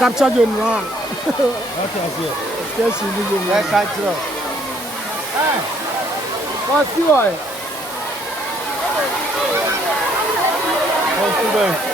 capture the run. That's it. Yes, you do. I catch you. Hey, what's the boy? What's the boy?